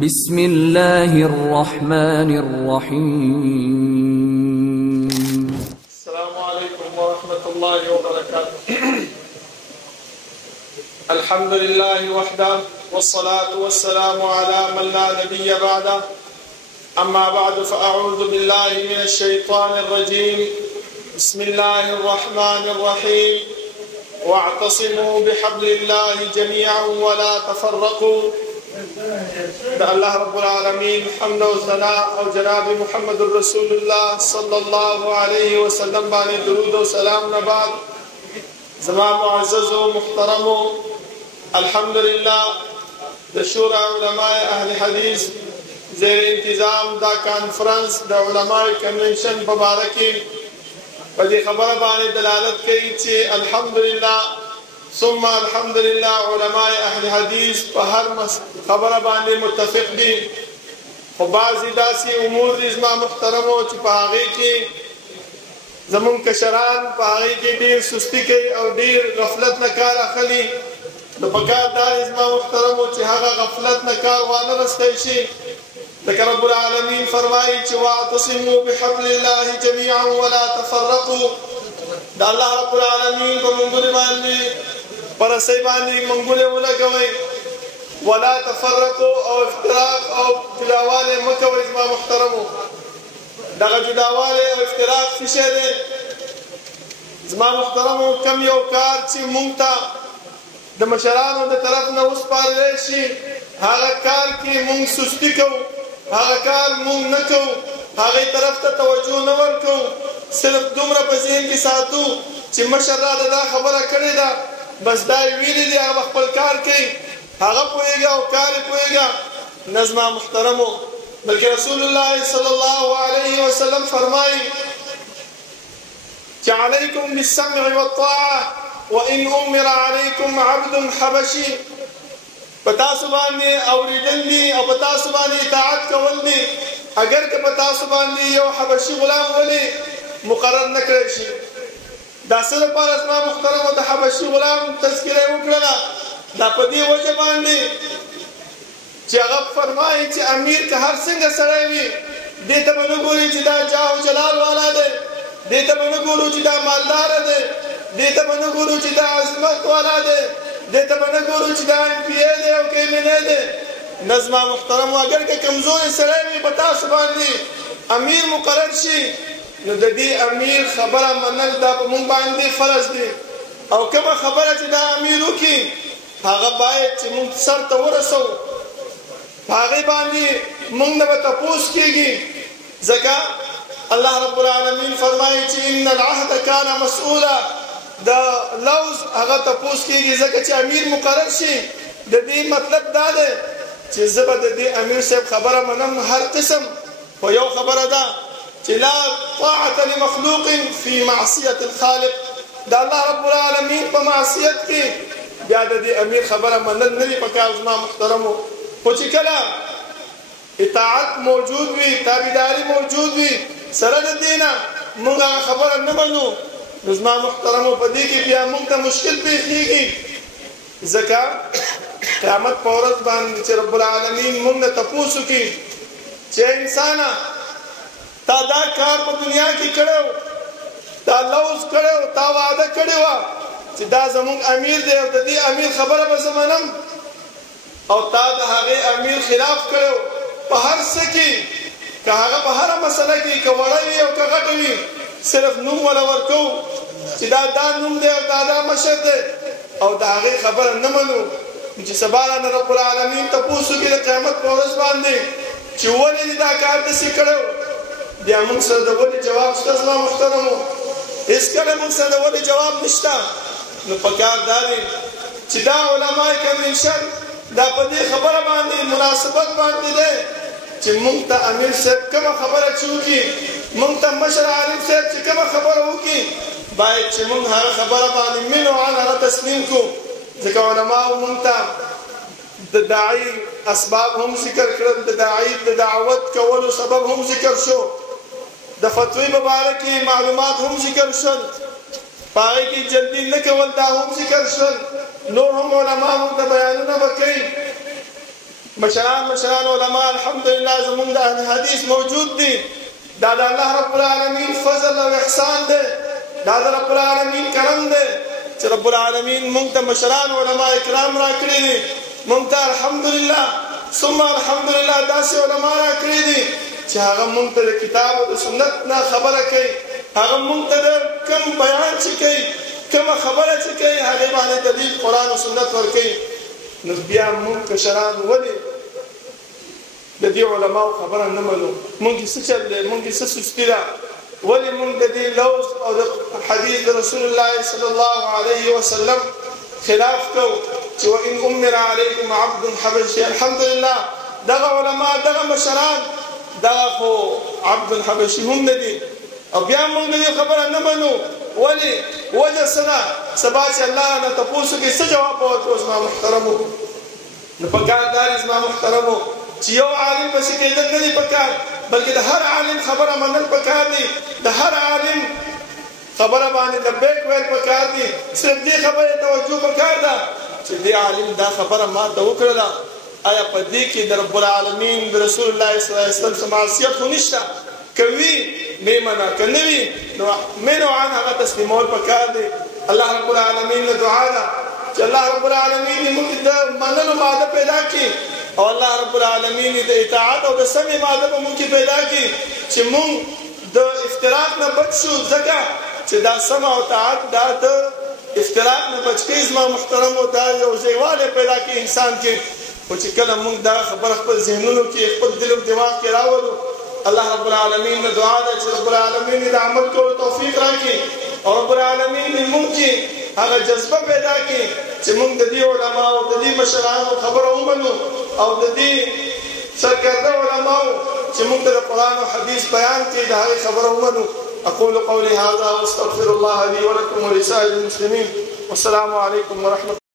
بسم الله الرحمن الرحيم. السلام عليكم ورحمة الله وبركاته. الحمد لله وحده والصلاة والسلام على من لا نبي بعده. أما بعد فأعوذ بالله من الشيطان الرجيم. بسم الله الرحمن الرحيم. واعتصموا بحبل الله جميعا ولا تفرقوا. دا الله رب العالمين حمد و ثناء او جناب محمد رسول الله صلى الله عليه وسلم باندې درود و سلام نه بعد زما معزز و محترم الحمدلله د شورا علماء اهل حدیث زیر انتظام دا کانفرنس د علماء کنونشن مبارکي په دې خبره باندې دلالت کوي چې الحمدلله ثم الحمدلله علماء اهل حدیث په هر خبره باندې متفق دي. خو بعضې داسې امور دي زما محترمو چې په هغې کې زمونږ کشران په هغې کې ډېر سستي کوي او ډېر غفلت نه کار اخلي. نو پکار دا دی زما محترمو چې هغه غفلت نه کار وانه رستی شي. لکه رب العالمین فرمایي چې واعتصموا بحبل الله جميعا ولا تفرقوا. دا الله رب العالمین په منګولې باندې پرسۍ باندې منګولې ولګوئ ولا تفرقوا او افتراق او جداوالی مه کوئ. زما محترمو دغه جداوالی او افتراق څه شی دی؟ زما محترمو کم یو کار چې مونږ ته د مشرانو د طرف نه وسپارلی شي هغه کار کې مونږ سستي کوو، هغه کار مونږ نه کوو، هغې طرف ته توجه نه ورکوو. صرف دومره په ذهن کې ساتو چې مشر راته دا خبره کړې ده بس دا یې ویلي دي هغه خپل کار کوي، هغه پوهېږه او کار یې پوهېږه. نه زما محترمو بلکې رسول الله صلی الله علیه وسلم فرمایي چې علیکم بالسمع والطاعه وان امر علیکم عبد حبشي. په تاسو باندې اورېدل دي او په تاسو باندې اطاعت کول دي اگر که په تاسو باندې یو حبشي غلام ولې مقرر نه کړی شي. دا څه لپاره زما محترمو د حبشي غلام تذکره یې وکړله؟ دا په دې وجه باندې چې هغه فرمایي چې امیر که هر څنګه سړی وي دې ته به نه ګوري چې دا جاه و جلال والا دی، دې ته به نه ګورو چې دا مالداره دی، دې ته به نه ګورو چې دا عظمت والا دی، دې ته به نه ګورو چې دا MP دی او که MNA دی. نه زما محترمو اگر که کمزوري سړی وي په تاسو باندې امیر مقرر شي نو د دې امیر خبره منل دا په مونږ باندې فرض دی. او کومه خبره چې دا امیر وکړي هغه باید چې مونږ سر ته ورسوو، په هغې باندې مونږ نه به تپوس کېږي. ځکه الله رب العالمین فرمایي چې ان العهد کان مسؤولا. د لوز هغه تپوس کېږي ځکه چې امیر مقرر شي. د دې مطلب دا دی چې زه به د دې امیر صاحب خبره منم هر قسم. خو یو خبره ده چې لا طاعة لمخلوق في معصیة الخالق. دا الله رب العالمین په معصیت کې بیا د دې امیر خبره منل نه دي پکار زما محترمو. خو چې کله اطاعت موجود وي، تابعداري موجود وي، سره د دې نه موږ هغه خبره نه منو نو زما محترمو په دې کې بیا موږ ته مشکل پېښېږي. ځکه قیامت په ورځ باندې چې رب العالمین موږ نه تپوس وکړي چې انسانه تا دا کار په دنیا کې کړی و، تا لوز کړی و، تا وعده کړې وه چې دا زمونږ امیر دی او د دې امیر خبره به زه منم، او تا د هغې امیر خلاف کړی و په هر څه کې، که هغه په هره مسله کې که وړه وي او که غټه وي صرف نوم وله ورکوو چې دا نوم دی او دا مشر دی او د هغې خبره نه منو چې سبا رانه رب العالمین تپوس وکړي د قیامت په ورځ باندې چې ولې دې دا کار داسې کړی و. بیا موږ سره د ولې جواب شته زما محترمو؟ هېڅکله موږ سره د ولې جواب نشته. نو پکار دا دی چې دا علماء کنونشن دا په دې خبره باندې مناسبت باندې دی چې موږ ته امیر صاحب کومه خبره چې وکړي، موږ ته مشر عالم صاحب چې کومه خبره وکړي باید چې موږ هغه خبره باندې منو عن هغه تسلیم کړو. ځکه علماو موږ ته د داعي اسباب هم ذکر کړل، د داعي د دعوت کولو سبب هم ذکر شو، د فتوی مبارکې معلومات هم ذکر شول، په هغې کې جلدي نه کول دا هم ذکر شول. نور هم علما موږ ته بیانونه به کوي مشران علماء الحمدلله زمونږ د اهل حدیث موجود دي. دا د الله رب العالمین فضل او احسان دی. دا د رب العالمین کرم دی چې رب العالمین موږ ته مشران علماء کرام راکړي دي. موږ ته الحمدلله ثم الحمدلله داسې علما راکړي دي چې هغه موږ ته د کتاب او د سنت نه خبره کوي. هغه موږ ته د کوم بیان چې کوي، کومه خبره چې کوي، هغې باندې دلیل قرآن او سنت ورکوي. نو بیا موږ کشران ولې د دې علماو خبره نه منو؟ موږ یې څه چل دی؟ موږ یې څه سستي ده؟ ولې موږ د دې لوز او د حدیث د رسول الله صلی الله علیه وسلم خلاف کوو چې وان امر علیکم عبد حبشي؟ الحمدلله دغه علما دغه مشران دغه خو عبد حبشي هم نه دي، او بیا موږ د دې خبره نه منو. ولې؟ وجه څه ده؟ سبا چې الله نه تپوس کوي څه جواب ورکړو؟ زما محترمو، نو پکار دا دی زما محترمو چې یو عالم پسې کېدل نه دي پکار، بلکې د هر عالم خبره منل پکار دي. د هر عالم خبره باندې لبیک ویل پکار دي. صرف دې خبرې توجه پکار ده چې دې عالم دا خبره ما ته وکړله، آیا په دې کې د رب العالمین د رسول الله صلی الله علیه وسلم معصیت خو نشته؟ کوي مې منع، که نه وي نو منو عن هغه تسلیمول پکار دی. الله رب العالمین نه دعا ده چې الله رب العالمین موږ د منلو ماده پیدا کړي، او الله رب العالمین د اطاعت او د سمې ماده په موږ کې پیدا کړي چې موږ د افتراق نه بچ شو. ځکه چې دا سم او اطاعت دا د افتراق نه بچ کړي زما محترمو، دا یو ځایوالی پیدا کړي انسان کې. خو چې کله موږ دا خبره خپل ذهنونو کې خپل دل او دماغ کې راولو، الله رب العالمین نه دعا ده چې رب العالمین د عمل کولو توفیق راکړي، او رب العالمین موږ کې هغه جذبه پیدا کړي چې موږ د دې علماو د دې مشرانو خبره ومنو، او د دې سرکرده علماو چې موږ ته د قرآن او حدیث بیان کوي د هغې خبره ومنو. اقول قولي هذا واستغفر الله لي ولكم ولسائر المسلمين، والسلام عليكم ورحمة الله.